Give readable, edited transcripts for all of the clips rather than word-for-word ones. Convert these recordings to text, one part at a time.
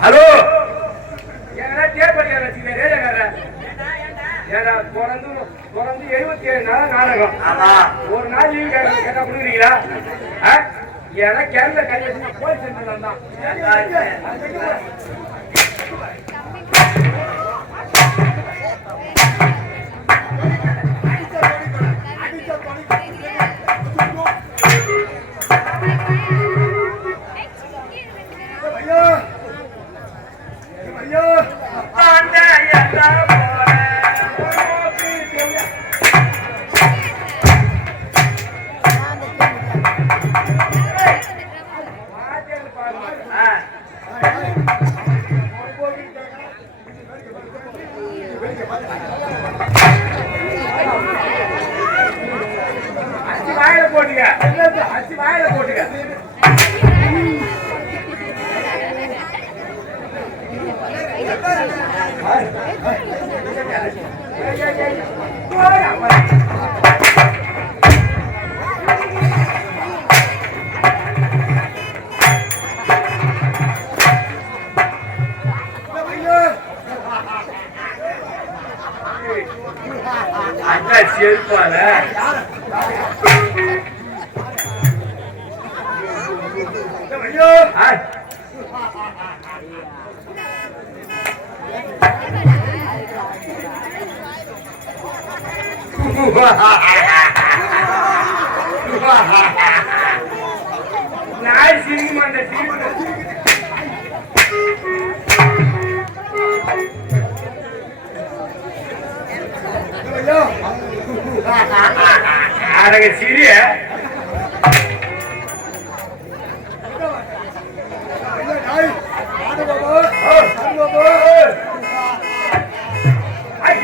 Hello தொடர்ந்து 77 நாள் நாடகம். ஒரு நாள் லீவ் கேட்டா கொடுக்குறீங்களா? ஏன்னா கேரள கை வச்சு போய் சென்டர்ல தான் செருப்பால நாய் சிரிக்க மாட்டேன் அடங்க சிறிய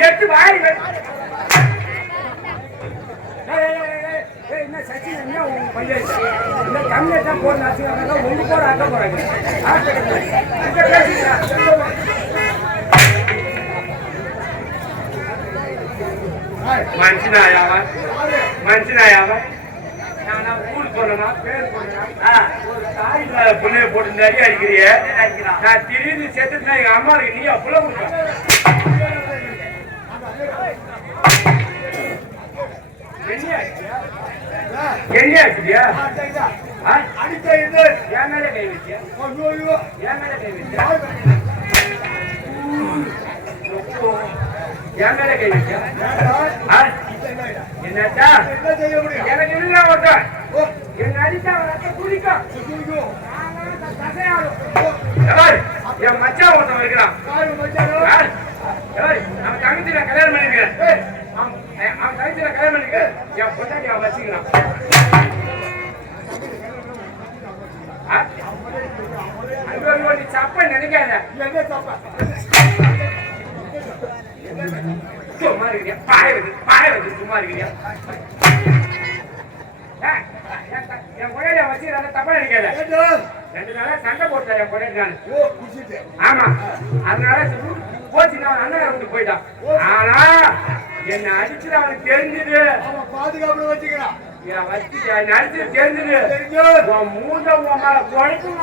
எட்டு வாய் என்ன சச்சி என்ன தமிழ் போன ஒன்று போட ஆட்ட போறாங்க மனுஷனாயாவா மனுஷனாயாவா நான் ஊர் போனா பேர் போனா ஒரு தாய் புள்ளைய போட்டு நிறைய அடிக்கிறிய நான் திடீர்னு செத்துனா எங்க அம்மா இருக்கு நீ அவ்வளவு என்ன ஆச்சுடியா அடிச்ச என் மேல கை வச்சியா என் மேல கை வச்சியா என் மேல கை வச்சா என்னச்சா எனக்கு இல்ல ஒருத்தன் என்ன அடிச்சா குடிக்கும் என் மச்சான் ஒருத்தன் இருக்கிறான் அவன் தங்கச்சியில கல்யாணம் பண்ணிருக்கேன் அவன் தங்கச்சியில கல்யாணம் பண்ணிருக்கேன் என் பொண்டாட்டி அவன் வச்சுக்கிறான் நீ சப்ப நினைக்காத சும்மா இருக்கியா பாய வச்சு சும்மா இருக்கியா என் கொடையில வச்சு தப்பா நினைக்காத 2 நாளா சண்டை போட்டேன் என் கொடையில ஆமா அதனால போச்சு நான் அண்ணன் விட்டு போயிட்டான் ஆனா என்ன அடிச்சுட்டு அவனுக்கு தெரிஞ்சது பாதுகாப்பு வச்சுக்கிறான் அடிச்சு தெரிஞ்சது மூந்த மேல குழைக்கும்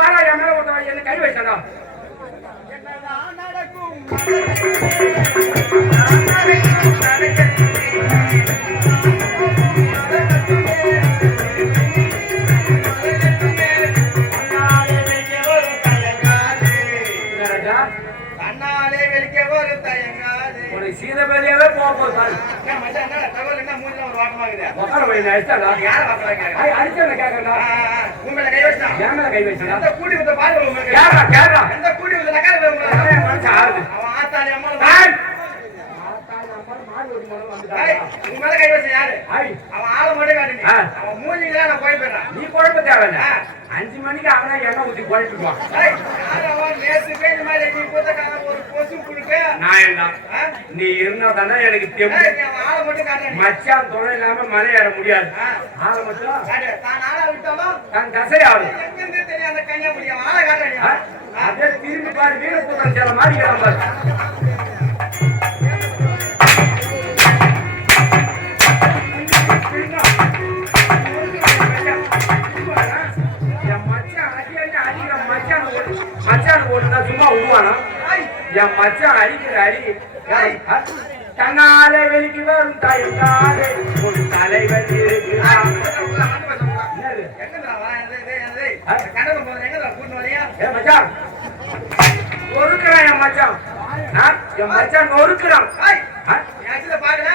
வாரா என் மேல ஒருத்தவன் என்ன கை வச்சாடா கண்ணாலே வெளிக்க ஒரு தயங்காது உனக்கு சீதபதியாவே போகுது தகவல் என்ன மூஞ்சில ஒரு வாட்டமாகுது அடிச்சவன கேட்கறா உங்களை கை வச்சா என் மேல கை வச்சா எந்த கூடி வித்த பாரு உங்களுக்கு கேட்கா எந்த கூடி வித்த நக்கால மனுஷன் ஆகுது அவன் ஆத்தாளி அம்மா உங்க மேல கை வச்ச யாரு அவன் ஆளை மட்டும் காட்டுங்க அவன் மூஞ்சில நான் போய் போயிடுறான் நீ குழப்ப தேவையில்ல 5 மணிக்கு அவனா எண்ணெய் ஊத்தி குழப்பிடுவான் நேற்று பேஜ் மாதிரி நீ போத்த ஒரு கொசு கொடுக்க நான் என்ன நீ இருந்தா தானே எனக்கு தெம்பு ஆளை மட்டும் காட்டுறேன் மச்சான் துணை இல்லாம மலை ஏற முடியாது ஆளை மட்டும் தான் ஆளை விட்டாலும் தான் தசை ஆடும் எங்கிருந்து தெரியும் அந்த கன்யா முடியும் ஆளை காட்டுறேன் அதே திரும்பி பாரு வீரபுரம் சில மாதிரி பாரு மச்சான் ஓடுனா சும்மா விடுவானா என் மச்சான் அடிக்கிற அடி தன்னாலே வெளிக்கு வரும் தாயங்காலே ஒரு தலைவர் இருக்கிறான் நொறுக்கிறான் என் மச்சான் என் மச்சான் நொறுக்கிறான் பாக்கல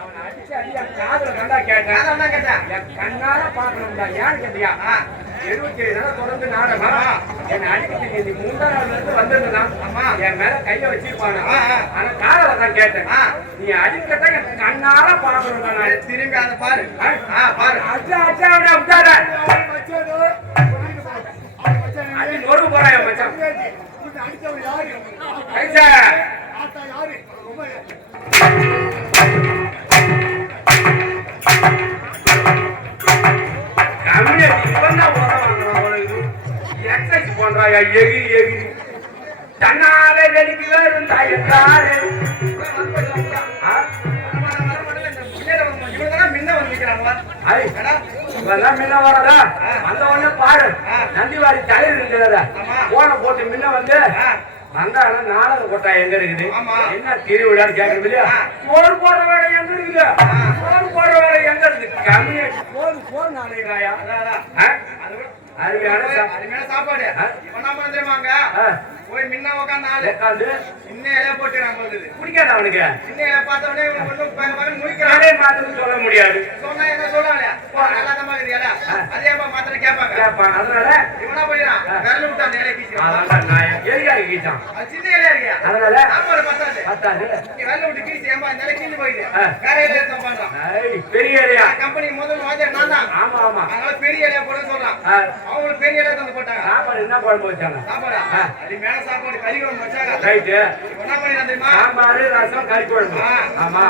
அவனை அடிச்சு அடி என் காதுல கண்டா கேட்டேன் என் கண்ணால பாக்கணும்டா ஏன்னு கேட்டியா 77 நாள் தொடர்ந்து நாடகம் என்ன அடிக்கிறதுக்கு 3ஆம் நாள்ல இருந்து வந்திருந்தான் என் மேல கைய வச்சிருப்பானா ஆனா காதல தான் கேட்டேன் நீ அடிக்கத்தான் என் கண்ணால பாக்கணும் நான் திரும்பி அதை பாரு பாரு அச்சா அச்சா விட்டாத அடி நொறு போறான் என் மச்சான் கைசா எக்ஸசைஸ் பண்றாயா எகிரி எகிரி தன்னாலே வெளிக்கு வரும் தாயங்காலே முன்ன வரதா அந்த ஒண்ணு பாடு நந்திவாரி தலைவர் இருக்கிறதா போன போட்டு முன்ன வந்து வந்தாலும் நாடகம் போட்டா எங்க இருக்குது என்ன திருவிழான்னு கேட்கறது இல்லையா சோறு போடுற வேலை எங்க இருக்குது சோறு போடுற வேலை எங்க இருக்குது கம்மியா போர் நாளைக்காயா அருமையான சாப்பாடு இப்ப தெரியுமாங்க போய் முன்ன உட்காந்து இன்னையில போட்டு நாங்க வந்தது குடிக்காத அவனுக்கு இன்னையில பார்த்த உடனே ஒன்னும் முடிக்கிறான் சொல்ல முடியாது சொன்னா என்ன சொல்லுவாங்க நல்லா தான் பாக்குறீங்களா அதே மாத்திர கேட்பாங்க அதனால இவனா போயிடான் விரல விட்டா நேரே கீச்சான் அது சின்ன இலையா இருக்கியா அதனால சாப்பாடு பத்தாது விரல விட்டு கீச்சு ஏமா இந்த கீழ் போயிடு வேற ஏதாவது பண்றான் பெரிய இலையா கம்பெனி முதல் வாஜர் நான் தான் ஆமா ஆமா அதனால பெரிய இலையா போட சொல்றான் அவங்களுக்கு பெரிய இலையா தந்து போட்டாங்க சாப்பாடு என்ன குழம்பு வச்சாங்க சாப்பாடா அது மேல சாப்பாடு கறி குழம்பு வச்சாங்க ரைட்டு என்ன பண்ணினா தெரியுமா சாம்பார் ரசம் கறி குழம்பு ஆமா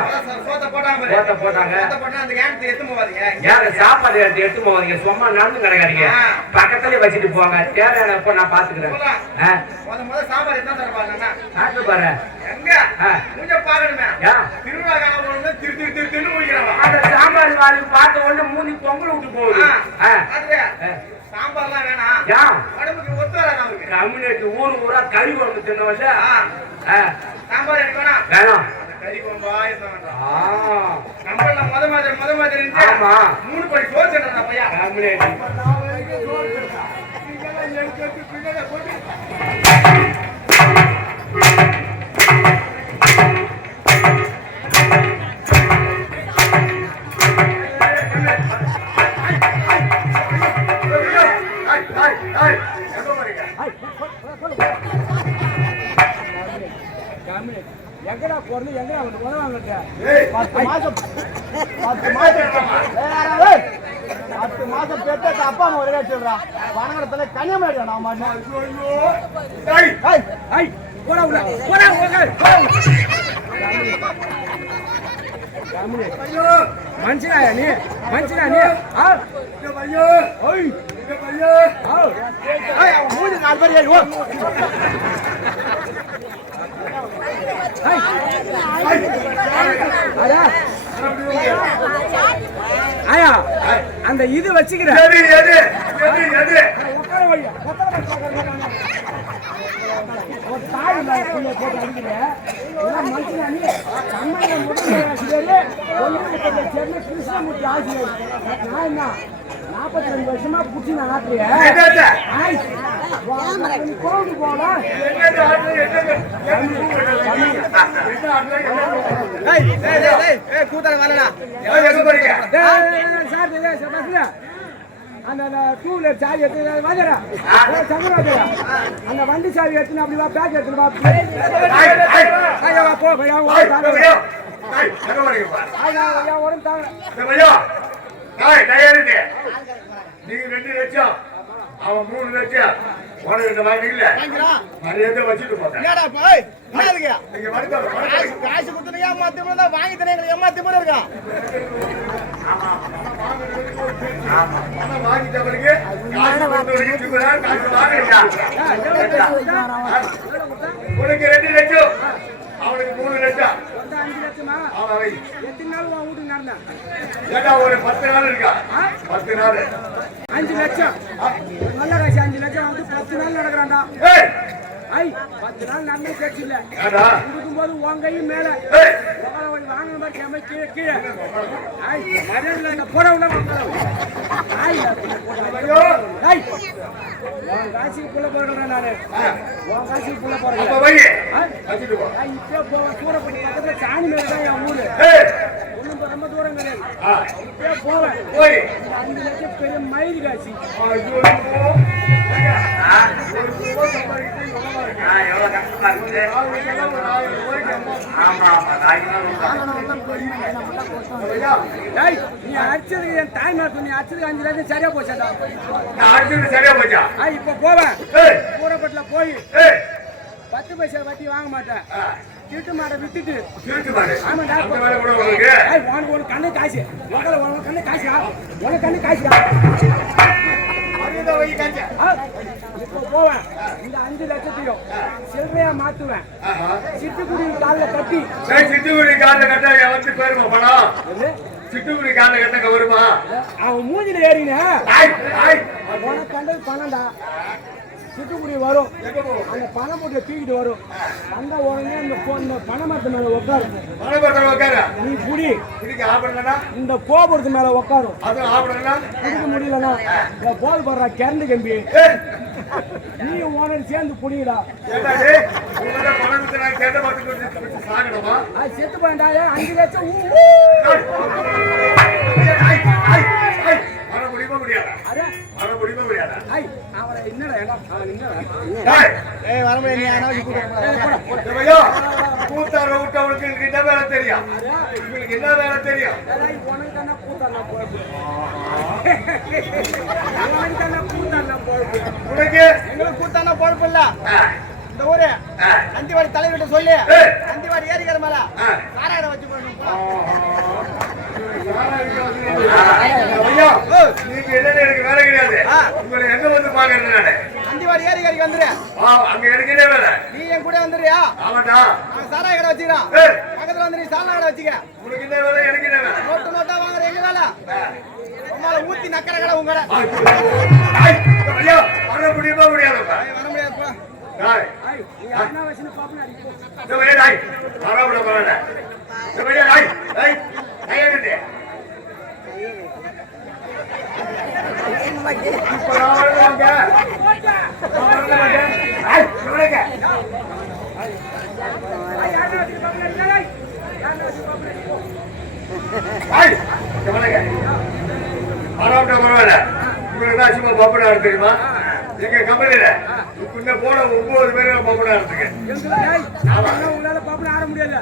சோத்த போட்டாங்க சோத்த போட்டாங்க அந்த கேன் எடுத்து போவாதீங்க ஏன் சாப்பாடு எடுத்து போவாதீங்க சும்மா நடந்து கிடக்காதீங்க பக்கத்துலயே வச்சுட்டு போங்க தேவையானப்ப நான் பாத்துக்கிறேன் முதல்ல சாப்பாடு என்ன தரப்பாங்க சாப்பிட்டு பாரு எங்க மூஞ்ச பாக்கணுமே திருவிழா காலம் திரு முடிக்கிறான் அந்த சாம்பார் வாங்கி பார்த்த உடனே மூணு பொங்கல் விட்டு போகுது சாம்பார்லாம் வேணாம் உடம்புக்கு ஒத்து வர நமக்கு கம்யூனிட்டி ஊரா கறி குழம்பு தின்னவல்ல சாம்பார் எனக்கு வேணாம் கறி குழம்பா நம்மள முத மாதிரி ஆமா 3 படி சோறு சென்றா பையா கம்யூனிட்டி எடுத்து பின்னாடி போட்டு எங்கடா போறது எங்கடா வந்து உதவாங்க 10 மாசம் பெற்ற அப்பா அம்மா ஒரே சொல்றா வனங்கடத்துல கன்னியாகுமரி நான் மனுஷனா நீ மனுஷனா நீ மூணு 4 பேர் ஏறி ஆயா அந்த இது வச்சுக்கிறேன் ஒரு தாய் போட்டு அடிக்கிறேன் கிருஷ்ணமூர்த்தி ஆசிரியர் நான் என்ன 42 வருஷமா புடிச்சு நான் ஆட்டுறேன் கோவிலுக்கு போகலாம் கூட்டாளி வரலடா அந்த 2 வீலர் சாவி எடுத்து வாஜரா சங்கராஜரா அந்த வண்டி சாவி எடுத்து அப்படி வா பேக் எடுத்து வா போ நீங்க 2 லட்சம் அவன் 3 லட்சம் உனக்கு வாங்கி இல்ல மரியாதை வச்சுட்டு போறேன் காசு கொடுத்து ஏமாத்தி வாங்கி தரேன் ஏமாத்தி போல இருக்கா வாங்கிட்டவருக்கு உனக்கு 2 லட்சம் அவனுக்கு 3 லட்சம் 5 லட்சமா எத்தனை நாள் வீட்டுக்கு நடந்தா ஏடா ஒரு 10 நாள் இருக்கா 10 நாள் 5 லட்சம் நல்ல காசு 5 லட்சம் வந்து 10 நாள் நடக்கிறான்டா ஐ 10 நாள் நடந்தே பேச்சு இல்ல இருக்கும்போது உன் கையும் மேல வாங்கின மாதிரி கேம கீழே கீழே ஐ மரியாதை இந்த போட உள்ள ஐ ஐ உன் காசிக்குள்ள போடுறேன் நானு உன் காசிக்குள்ள போறேன் இப்போ தூரம் பண்ணி பக்கத்துல சாணி மேல தான் என் ஊரு ஒன்றும் ரொம்ப தூரம் கிடையாது இப்போ போவேன் 5 லட்சம் பெரிய மயிறு காசி நீ அடிச்சதுக்கு என் தாய் மாத்து நீ அடிச்சதுக்கு 5 லட்சம் சரியா போச்சாடா சரியா போச்சா இப்ப போவேன் கூறப்பட்டுல போய் 10 பைசா வட்டி வாங்க மாட்டேன் திருட்டு மாடை விட்டுட்டு ஆமாடா உனக்கு கண்ணு காசு உனக்கு கண்ணு காசா உனக்கு கண்ணு காசா இப்போ போவேன் இந்த 5 லட்சத்தையும் சில்லறையா மாத்துவேன் சிட்டுக்குடி காலில் கட்டி சிட்டுக்குடி காலில் கட்ட வந்து போயிருமா பணம் சிட்டுக்குடி காலில் கட்ட வருமா அவன் மூஞ்சில ஏறினா உனக்கு கண்டது பணம்டா சிட்டுக்குடி வரும் அந்த பண மூட்டை தூக்கிட்டு வரும் அந்த உடனே இந்த பண மரத்து மேல உட்காரு நீ குடி இந்த கோபுரத்து மேல உட்காரும் குடிக்க முடியலன்னா போல் போடுறா கரண்டு கம்பி நீ ஓனர் சேர்ந்து குடிடா செத்து போண்டா 5 லட்சம் என்ன வேலை தெரியும் என்ன வேலை தெரியும் கூத்தான பொழப்பு இல்ல இந்த ஊரு அந்திவாடி தலைவிட்ட சொல்லி அந்திவாடி ஏறிக்கிற மேல சாராயிட வச்சு நீங்க என்ன எனக்கு வேலை கிடையாது உங்களை எங்க வந்து பாக்குறது நானு அந்திவாடி ஏறிக்காரிக்கு வந்துரு அங்க எடுக்கிறே வேலை நீ என் கூட வந்துறியா ஆமாடா சாராய கடை வச்சுக்கிறான் பக்கத்துல வந்து நீ சாலா கடை வச்சுக்க உனக்கு என்ன வேலை எனக்கு என்ன வேலை நோட்டு நோட்டா வாங்குற எங்க வேலை உமால ஊத்தி நக்கற கடை உங்க ஐயா வர முடியுமா முடியாதுப்பா வர முடியாதுப்பா என்ன வச்சுன்னு பாப்பா வரவிட வரல ஐ ஐ ஐ பரவாயில்ல உங்களுக்கு பப்படா தெரியுமா எங்க கம்பெனியில முன்ன போன 9 பேரும் பப்படா இருக்கு உங்களால பாப்பா ஆட முடியல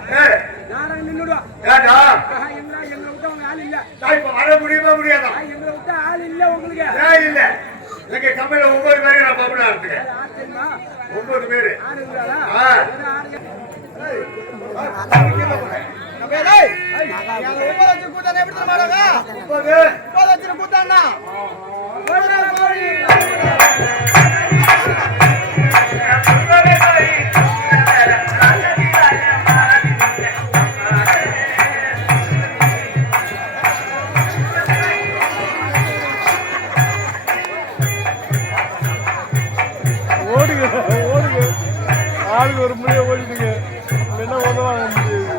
நான் நின்னுடுவா எங்களை விட்டு அவங்க ஆள் இல்ல இப்ப வர முடியுமா முடியாதா எங்களை விட்டு ஆள் இல்ல உங்களுக்கு இல்ல எங்க கம்பெனியில 9 பேரும் நான் பப்படா இருக்கு 9 பேரு கூத்தாண்ணா ஓடுங்க ஆளுக்கு ஒரு முடிய ஓடிடுங்க என்ன ஓடுவாங்க முடியாது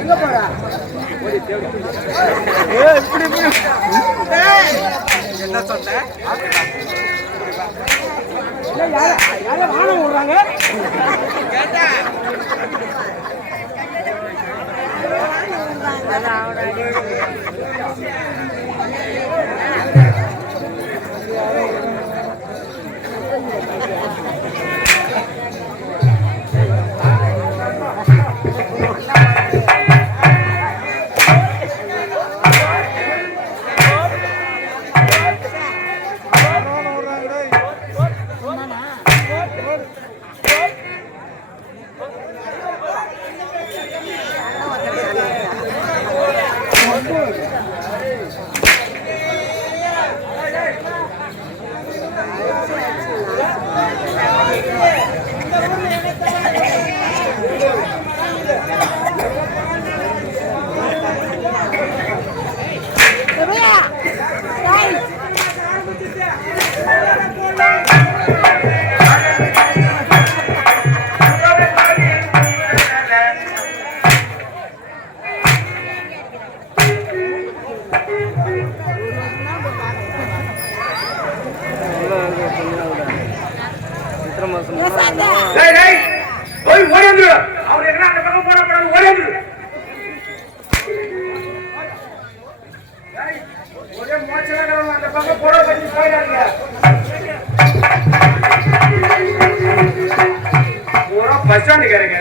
எங்க போறா என்ன சொன்ன யார வானம் விடுறாங்க பஸ் ஸ்டாண்டுக்கு இறங்க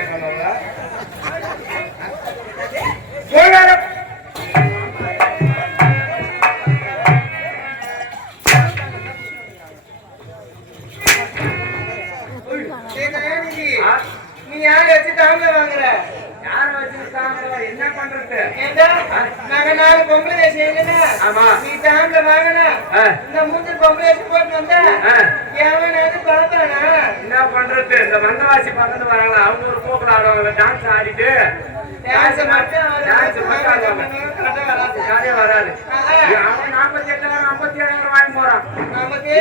நீ யார வச்சு தாங்க வாங்குற யார வச்சு என்ன பண்றது நாங்க 4 பொம்பளை செய்யலன்னா ஆமா நீ தாங்க வாங்கின இந்த 3 பொம்பளை போட்டு வந்தா எவனாவது பார்த்தானா என்ன பண்றது இந்த மந்தவாசி பக்கத்து வராங்களா அவங்க ஒரு போக்குல ஆடுவாங்க டான்ஸ் ஆடிட்டு டான்ஸ் மட்டும் வராது 48 57 வாங்கி போறான் நமக்கு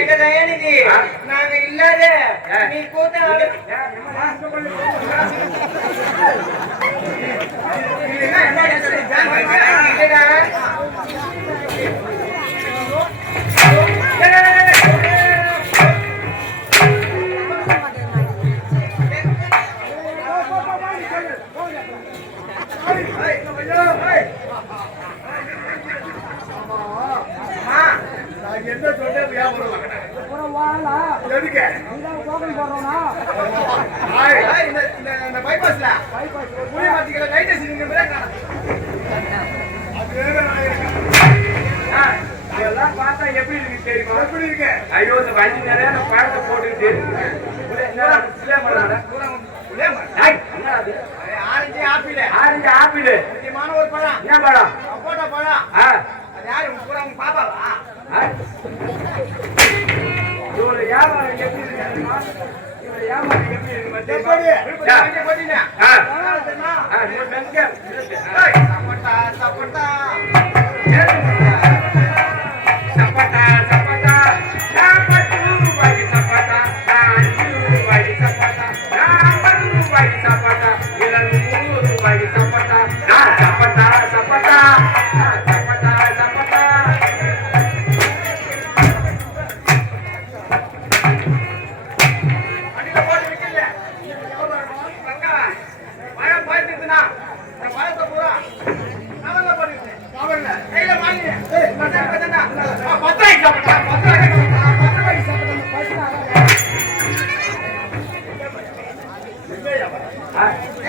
எங்க தயாநிதி நாங்க இல்லாத நீ கூட்ட ஆடு என்ன சொல்றேன் எதுக்கு இந்த பைபாஸ்ல புளி மாத்திக்கல லைட் இதெல்லாம் பார்த்தா எப்படி இருக்கு தெரியுமா எப்படி இருக்கு ஐயோ இந்த வண்டி நிறைய பழத்தை போட்டுக்கிட்டு ஆரஞ்சு ஆப்பிள் முக்கியமான ஒரு பழம் என்ன பழம் போட்ட பழம் அது யாரு பூரா உங்க பாப்பாவா இவரு வியாபாரம் எப்படி இருக்கு ஏமாத்தி எப்படி இருக்கு மச்சான்? எப்படி? யா. இங்க போட்டீங்க. ஆ. எவ்வளவு தெரியுமா? நீ பெண்கள். ஏய், சப்போட்டா, சப்போட்டா. சப்பட்டா சப்பட்டா நான் 10 ரூபாய்க்கு சப்பட்டா நான் 5 ரூபாய்க்கு சப்பட்டா நான் 10 ரூபாய்க்கு சப்பட்டா இல்ல 100 ரூபாய்க்கு சப்பட்டா நான் சப்பட்டா சப்பட்டா நான் சப்பட்டா சப்பட்டா அடியில போட்டு விக்கல. பங்கா. பழம் பாய்ச்சிட்டுனா, இந்த பழத்தை பூரா கவர்ல போட்டுக்கிட்டு. கவர்ல. கையில வாங்கி. ஏய், பத்தாயிரம் பத்தாண்டா. பத்தாயிரம் சாப்பிட்டா, பத்தாயிரம் சாப்பிட்டா, பத்தாயிரம்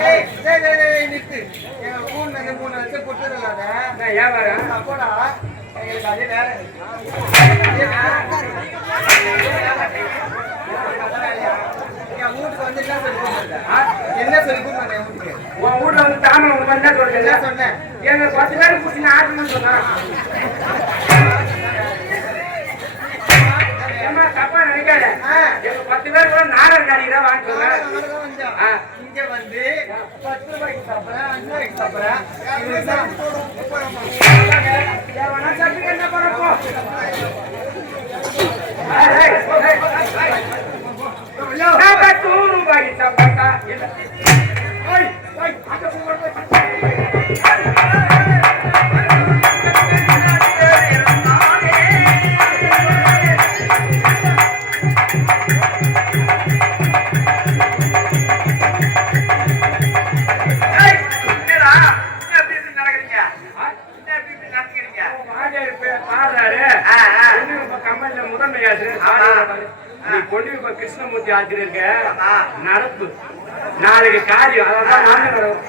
ஏய், டேய், டேய், டேய், நிறுத்து. என் மூணு லட்சம் கொடுத்துடலாங்க. நான் வியாபாரம் அப்போடா, எங்களுக்கு அதே வேலை. என் வீட்டுக்கு வந்து என்ன சொல்லி கூப்பிடுற? என்ன சொல்லி கூப்பிடுற என் வீட்டுக்கு? உன் வீட்டுல வந்து தாமரை உங்க என்ன என்ன சொல்றீங்க சொன்னேன்? எங்க 10 பேர் குடிச்சு ஆட்டணும்னு சொன்னா ஏமா தப்பா நினைக்காத எங்க 10 பேர் கூட நாடகம் காட்டிக்கிறா வாங்கி சொன்னேன் ஆ. இங்க வந்து 10 ரூபாய்க்கு சாப்பிடுறேன், 5 ரூபாய்க்கு சாப்பிடுறேன். எவனா சத்துக்கு என்ன பண்ணப்போ நான் 10 ரூபாய்க்கு சாப்பிட்டா இல்ல கிருஷ்ணமூர்த்தி ஆசிரியருக்கு நடப்பு நாளைக்கு காரியம் அதான் நடக்கும்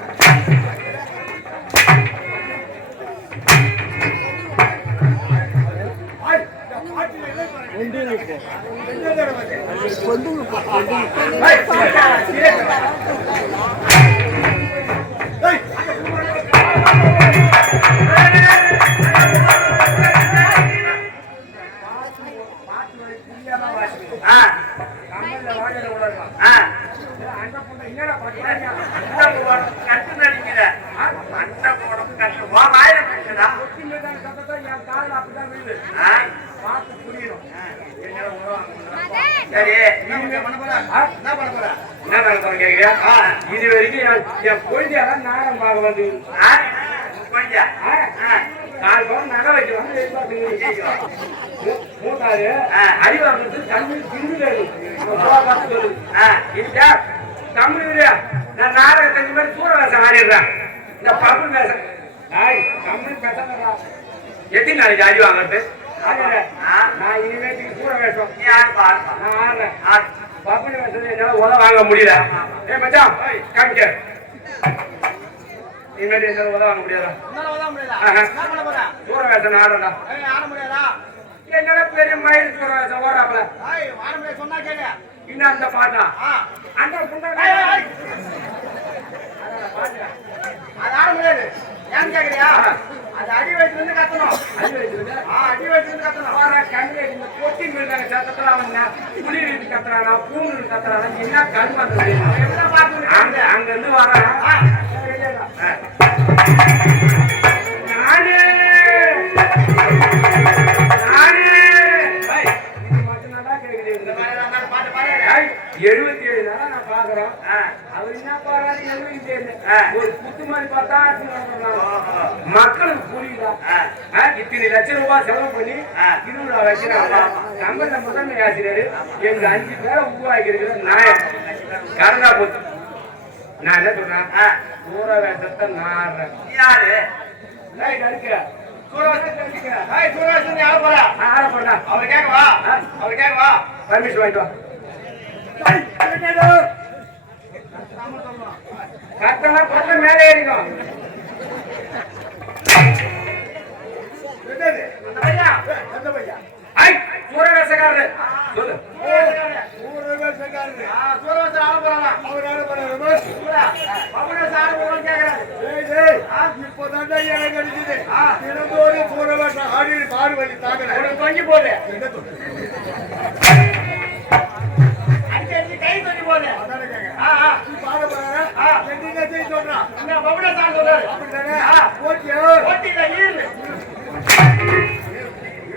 இது வரைக்கும் என் குழந்தையெல்லாம் நாடகம் பார்க்க வந்து கால் பவுன் நகை வச்சு வந்து மூத்தாரு அடி வாங்குறது தமிழ் ஹிந்து தமிழ் நான் நாடகம் செஞ்ச மாதிரி சூற வேஷம் ஆடிடுறேன் இந்த பப்பு வேஷம் தமிழ் பேச எத்தனை நாளைக்கு அடி வாங்குறது நான் இனிமேட்டுக்கு சூற வேஷம் நான் ஆடுறேன் பப்புனு வேஷம் என்னால உதவ வாங்க முடியல ஏ மச்சான் காமிக்க இனிமேட்டு என்னால உதவ வாங்க முடியாதா சூற வேஷம் ஆடுறா என்னடா பெரிய மயில் சூற வேஷம் ஓடுறாப்ல சொன்னா கேட்க இன்னும் அந்த பாட்டா அந்த அது ஆட முடியாது. ஏன்னு கேக்குறியா? அது அடி வயிற்றுல இருந்து கத்தணும். அடி வயிற்றுல இருந்து கத்தணும். கண்ணு இந்த கொட்டி விழுந்தாங்க சத்தத்துல அவன் புளி வீட்டு கத்துறானா பூண்டு கத்துறானா என்ன கண் வந்தது அங்க இருந்து வரான் நானே 77 நாளா நான் பாக்குறேன் அவர் என்ன பாக்குறாரு 77 ஒரு குத்து மாதிரி பார்த்தா மக்களுக்கு புரியுதா இத்தனை லட்சம் ரூபாய் செலவு பண்ணி திருவிழா வைக்கிறாங்க நம்ம முதன்மை ஆசிரியர் எங்க 5 பேரை உருவாக்கி இருக்கிற நாயம் கருணா புத்து நான் என்ன சொல்றேன் சூற வேஷத்தை நாடுறேன் யாரு அடிக்கிற சூரவாசன் யார போறா ஆட போறா அவர் கேட்கவா பர்மிஷன் வாங்கிட்டு வா கத்தனா கொத்த மேலே ஏறிக்கும் சூரவேசக்காரர் சொல்லு சூரவாசன் ஆட போறாங்க அவர் ஆட போறாங்க இப்பதான் எனக்கு அடிச்சது தினந்தோடு சூரவாசன் ஆடி மாறு வழி தாங்க தொங்கி போடு கை தொங்கி போகுது அதானே கேக்குறேன். ஆ ஆ நீ பாட போறாரு. ஆ. எங்க செய்ய சொல்றான். என்ன பவுடா சார் சொல்றாரு அப்படிதானே? ஆ. ஓகே. ஓட்டில ஈரு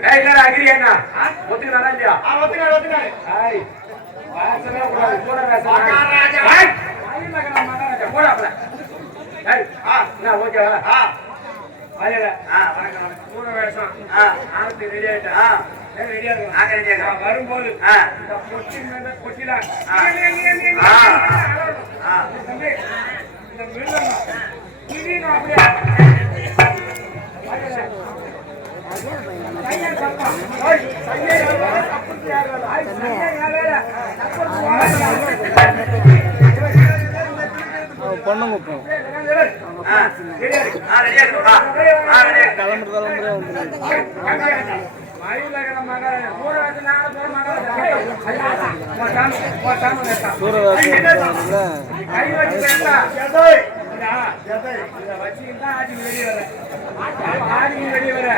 ஏய் இல்ல அகிரி என்ன ஒத்துக்கறா இல்லையா ஒத்துனாரு ஏய் வாசமே கூடாது போற வாசமே மகாராஜா. ஏய் ஐயல கண்ணா மகாராஜா போடா அப்பல ஏய் நான் ஓகேவா ஐயல வணக்கம் போற வாசம் ஆரத்தி ரெடி ஆயிட்டா ரெடியா இருக்கு நாங்க ரெடியா இருக்கோம். வரும்போது இந்த பொட்டி மேல பொட்டில தம்பி இந்த மிருதம் இது நான் அப்படியே பொண்ணுங்க கிளம்புற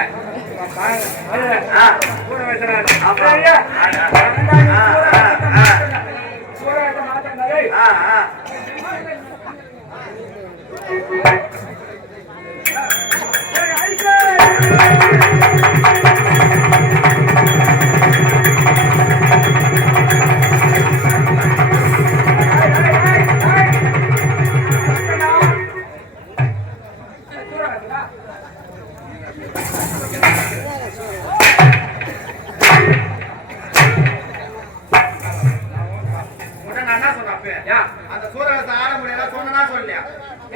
அந்த சூரவேசம் ஆட முடியல சொன்னா சொல்லியா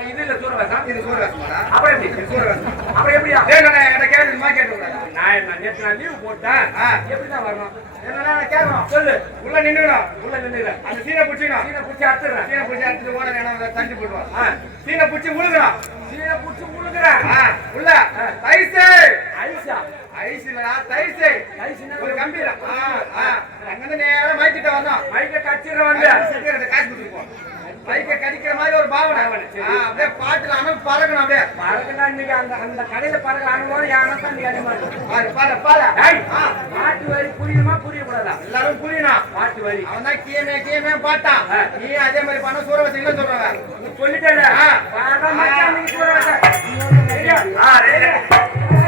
இது இல்ல சூரவாசம் இது சூரவேசம் அப்புறம் எப்படி இது சூரவேசம் அப்புறம் எப்படியா என்ன கேட்டு மாதிரி கேட்க நான் நேற்று நான் லீவ் போட்டேன் எப்படிதான் வரணும் என்னன்னா கேட்கணும் சொல்லு உள்ள நின்னுடும் உள்ள நின்னுல அந்த சீனை பிடிச்சிடும் சீனை பிடிச்சி அத்துறேன் சீனை பிடிச்சி அடுத்து ஓட வேணாம் தண்டி போடுவான் சீனை பிடிச்சி உழுகுறான் சீனை பிடிச்சி முழுகிறேன் உள்ள ஐசு ஐசா ஐஸ் இல்லடா தைசு ஐசுன்னா ஒரு கம்பீர அங்கிருந்து நேரம் மைக்கிட்ட வந்தோம் மைக்க கச்சிர வந்து காசு கொடுத்துருப்போம் மைக்க கடிக்கிற மாதிரி ஒரு பாவனை அப்படியே பாட்டுல அமைப்பு பறக்கணும் அப்படியே பறக்குனா இன்னைக்கு அந்த அந்த கடையில பறக்க அனுபவம் யானத்தான் நீ அடிமாட்டோம் பாரு பாரு பாரு பாட்டு வரி புரியுமா புரியக்கூடாதா எல்லாரும் புரியணும் பாட்டு வரி அவன் தான் கீமே பாட்டான் நீ அதே மாதிரி பண்ண சூரவசிங்கள சொல்றவன் சொல்லிட்டேன்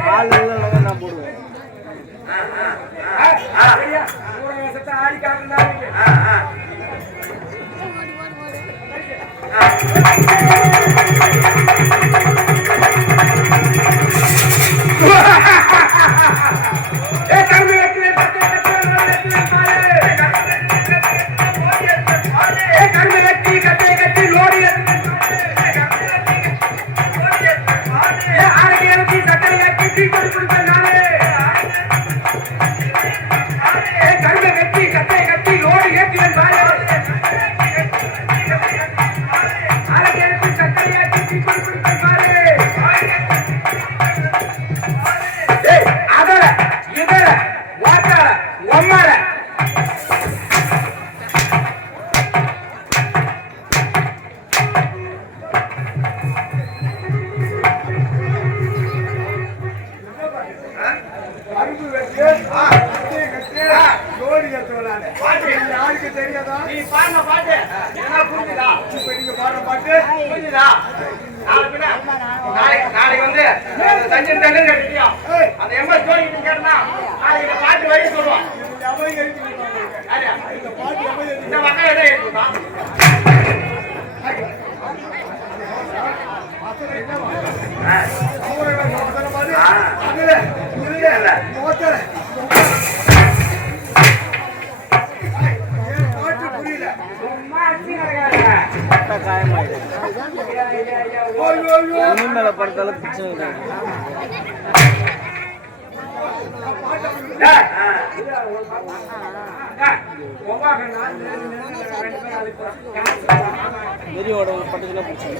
ஆள் இல்லைன்னா நான் போடுவேன் ஆடி காட்டுறா நீ பாடின பாட்டு என்ன புரிஞ்சுதா இப்ப நீங்க பாடுற பாட்டு புரிஞ்சுதா நாளைக்கு வந்து சச்சின் டெண்டுல்கர் அந்த எம்எஸ் தோனி கேட்டா நாளைக்கு இந்த பாட்டு வழி சொல்லுவோம் இந்த மக்கள் என்ன இருக்குதா ஒன்றும் மேலே படுத்தாலும் பிரச்சனை இல்லை வெறியோட பட்டதுல பிரச்சனை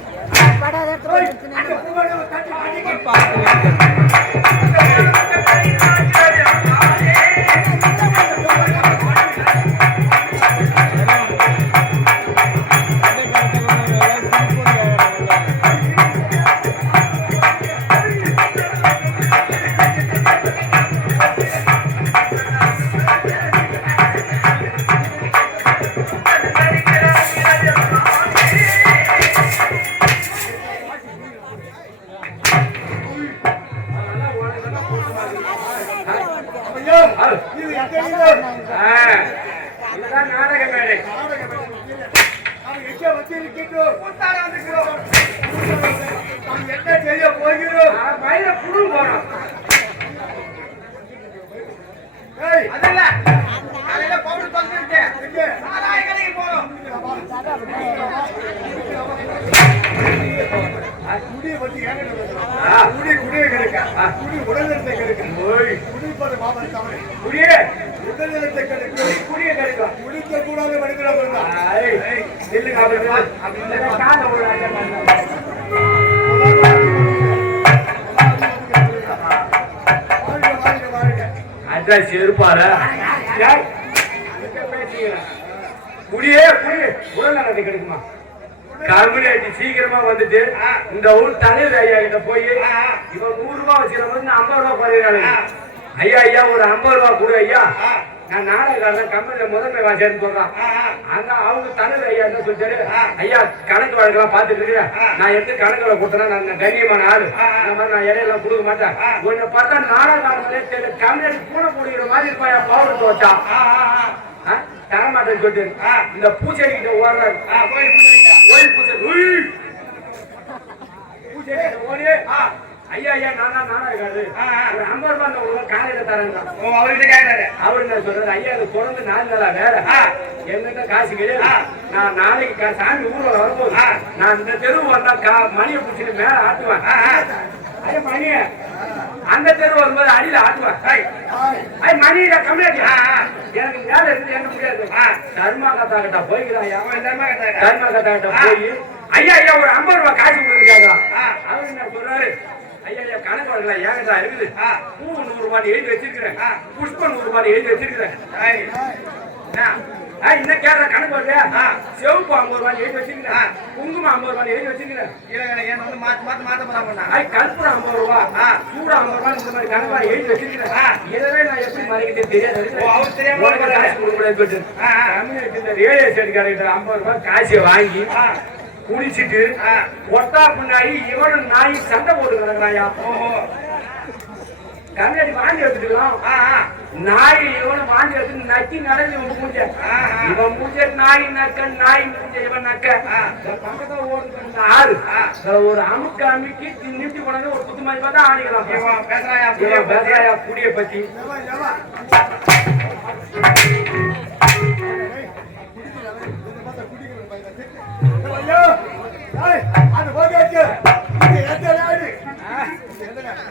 என்ன செய்ய போகிறோம்? வயிறு புழு போனோம். அது இல்ல, காலையில பவுடர் தொலைச்சிருக்கேன். சாராய கடைக்கு போறோம். குடியை பத்தி குடியை கிடைக்க குடி உடல்நலத்தை கிடைக்க குடிப்பது மாபெரும் தவறு. குடியே உடல்நலத்தை கிடைக்கும் குடியே கிடைக்கும். குடிக்க கூடாது மனிதனாக இருந்தான். அதான் செருப்பார குடியே குடி உடல்நலத்தை கிடைக்குமா? கம்யூனிட்டி சீக்கிரமா வந்துட்டு இந்த ஊர் தலைவர் ஐயா கிட்ட போய் இவன் 100 ரூபாய் வச்சுருந்தா 50 ரூபாய் பதினாலு. ஐயா ஐயா ஒரு 50 ரூபாய் கொடு ஐயா, நான் நாடகக்காரன் கம்பெனில முதன்மை வாசியாருன்னு சொல்றான். ஆனா அவங்க தலைவர் ஐயா என்ன சொல்லிட்டாரு, ஐயா கணக்கு வழக்கெல்லாம் பாத்துட்டு இருக்கிறேன், நான் எடுத்து கணக்குல கொடுத்தேன்னா நான் கண்ணியமான ஆளு, இந்த மாதிரி நான் இடையெல்லாம் கொடுக்க மாட்டேன். உன்னை பார்த்தா நாடகக்காரங்களே தெரியல கம்யூனிட்டி பூனை பிடிக்கிற மாதிரி இருப்பா பவுடர் துவச்சா தரமாட்டேன்னு சொல்லிட்டு இந்த பூச்செடி கிட்ட ஓடுறாரு. கோயில் பூச்செடி ஓடி ஐயா ஐயா நானா இருக்காரு ஒரு 50 ரூபாய் காலையில தரேன். அவர்கிட்ட கேட்கறாரு. அவரு என்ன சொல்றாரு, ஐயா அது தொடர்ந்து 4 நாளா வேற என்கிட்ட காசு கிடையாது, நான் நாளைக்கு சாமி ஊர்ல வரும்போது நான் இந்த தெருவு வந்தா மணியை பிடிச்சிட்டு மேல ஆட்டுவேன். ஐயா மணிய அந்த தெரு வரும்போது அடியில ஆட்டுவேன். மணியில கம்மியாச்சு எனக்கு வேலை இருந்து என்ன முடியாது. தர்மா கத்தா கிட்ட போய்க்கிறாயா, தர்மா கத்தா கிட்ட போய் ஐயா ஐயா ஒரு 50 ரூபாய் காசு கொடுத்துருக்காங்க. அவரு என்ன சொல்றாரு, ஐயா ஐயா கணக்கு வரலாம் ஏகதா இருக்குது, பூ 100 ரூபாய் எழுதி வச்சிருக்கிறேன், புஷ்பம் 100 ரூபாய் எழுதி வச்சிருக்கிறேன். இன்னும் கேட்ற கணக்கு வரலையா, செவப்பு 50 ரூபாய் எழுதி வச்சிருக்கிறேன், குங்குமம் 50 ரூபாய் எழுதி வச்சிருக்கிறேன், கற்பூரம் 50 ரூபாய், சூட 50 ரூபாய், இந்த மாதிரி கணக்கு எழுதி வச்சிருக்கிறேன். இதவே நான் எப்படி மறைக்கிட்டே தெரியாது. இந்த ரேடியோ ஸ்டேட் கிடைக்கிற 50 ரூபாய் காசை வாங்கி குடிச்சிட்டு ஒட்டா பின்னாடி இவனும் நாய் சண்டை போட்டு கிடக்குறாயா. கண்ணாடி வாங்கி எடுத்துக்கலாம், நாய் இவனும் வாங்கி எடுத்து நக்கி நடந்து இவன் மூஞ்ச, இவன் மூஞ்ச நாய் நக்க, நாய் மூஞ்ச இவன் நக்க. பக்கத்துல ஓடுற ஆறு ஒரு அமுக்கு அமுக்கி நிமிட்டி போனது ஒரு குத்து மாதிரி பார்த்தா ஆடிக்கலாம். பேசுறாயா குடியை பத்தி.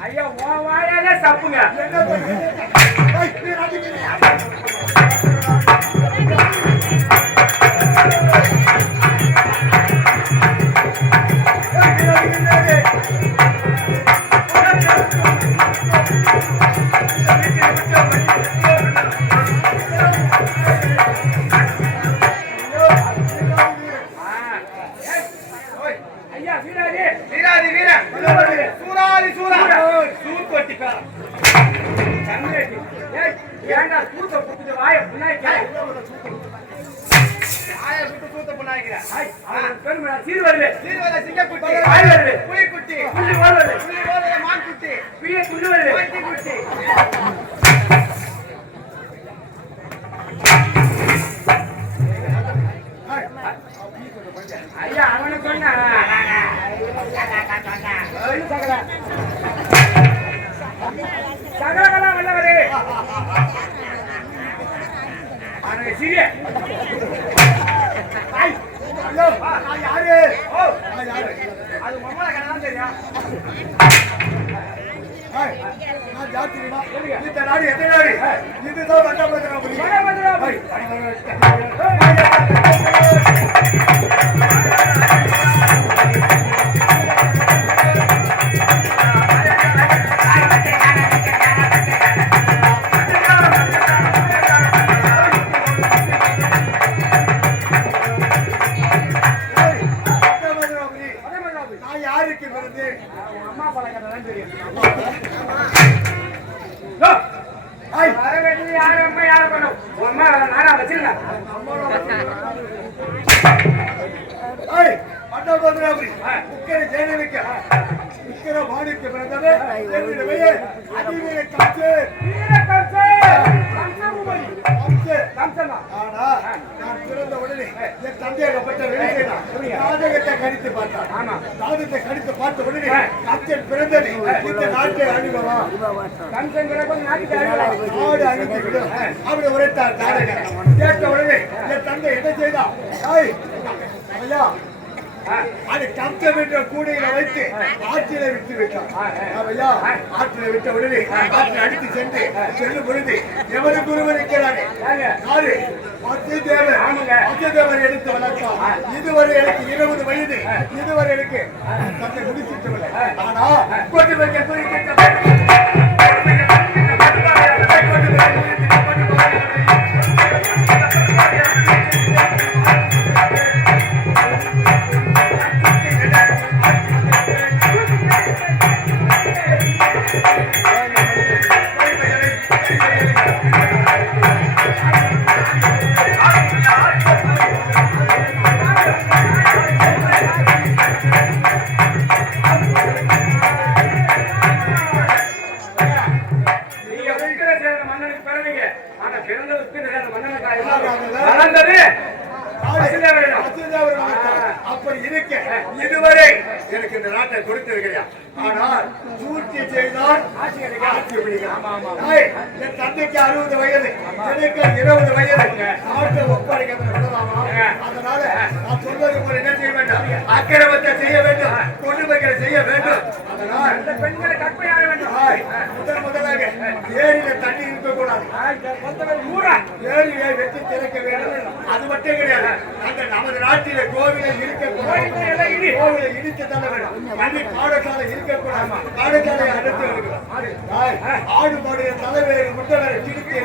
ஐயா உன் வாயாலே தப்புங்க. ஏண்டா தூத்த புடிச்சு வாய புண்ணாய்க்க ஆய விட்டு தூத்த புண்ணாய்க்கிற பெருமை சீர் வருது சிங்கக்குட்டி வாய் வருது புலிக்குட்டி புலி வருது மான்குட்டி பிய குண்டு வருது மான்குட்டி. ஐயா அவனை சொன்ன சகலகலா வல்லவரே சிறிய யாரு அது மம்மள கணதான் தெரியும். இந்த நாடு எந்த நாடு? இதுதான் வட்டபத்திராபுரி. அம்மா பழக்கத்தான் தெரியும். யாரு அம்மா யார பண்ணும் அம்மா நானா வச்சிருங்க. பட்டபத்திராபுரி உக்கர ஜெயலலிதா உக்கர வாணிக்கு பிறந்தவே என்னுடைய அதிவீர காட்சி வீர காட்சி கம்சன் தான். ஆனா நான் பிறந்த உடனே என் தந்தையாகப்பட்ட வெளியேதான் சாதகத்தை கணித்து பார்த்தான். ஆமா. சாதகத்தை கணித்து பார்த்த உடனே கம்சன் பிறந்தது இந்த நாட்டை அழிவா கம்சன் பிறகு நாட்டுக்கு அழிவா. நாடு அழிந்து விடும் அப்படி உரைத்தார் சாதகர். கேட்ட உடனே என் தந்தை என்ன செய்தான்? ஐயா அது கம்சன் என்ற கூடையில வைத்து ஆற்றில விட்டு விட்டான். ஐயா ஆற்றில விட்ட உடனே ஆற்றில் அடித்து சென்று செல்லும் பொழுது எவரு குருவன் இருக்கிறாரே யாரு? அத்தியதேவர். அத்தியதேவர் எடுத்து வளர்த்தான். இதுவரை எனக்கு 20 வயது. இதுவரை எனக்கு தன்னை முடிச்சிட்டவில்லை. ஆனா கொண்டு வைக்க அப்படி இருக்க இதுவரை எனக்கு இந்த நாட்டை கொடுத்திருக்கிறேன். ஆனால் சூழ்ச்சி செய்தால் ஆட்சி பிடிக்கலாம். என் தந்தைக்கு 60 வயது, எனக்கு 20 வயது. நாட்டை ஒப்படைக்க விடலாமா? அதனால நான் சொல்வது போல என்ன செய்ய வேண்டும்? அக்கிரமத்தை செய்ய வேண்டும், கொடுமைகளை செய்ய வேண்டும். அதனால் அந்த பெண்களை கற்பையாக வேண்டும். முதலாக ஏரியில தண்ணி இருக்கக்கூடாது. ஏரியை வெட்டி திறக்க வேண்டும். அது மட்டும் கிடையாது. அந்த நமது நாட்டில கோவிலை இருக்கக்கூடாது. கோவிலை இடித்து தள்ள வேண்டும். தண்ணி பாடசாலை இருக்கக்கூடாது. பாடசாலையை அடைத்து வருகிறோம். ஆடு மாடுகிற தலைவரை முட்டவரை திருத்தி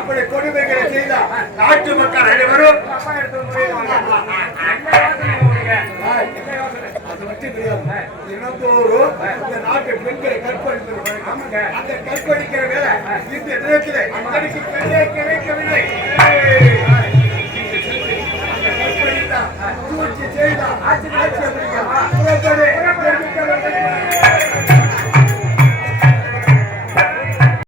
அப்படி கொடுமைகளை செய்தால் நாட்டு மக்கள் அனைவரும் அது மட்டும் கிடையாது. தினந்தோறும் இந்த நாட்டு பெண்களை கற்பழிப்பது வழக்கம். அந்த கற்பழிக்கிற வேலை இந்த நேரத்தில் அதற்கு பெண்ணே கிடைக்கவில்லை. அந்த கற்பழித்தா சூழ்ச்சி செய்தா ஆட்சி பிடிக்கலாம்.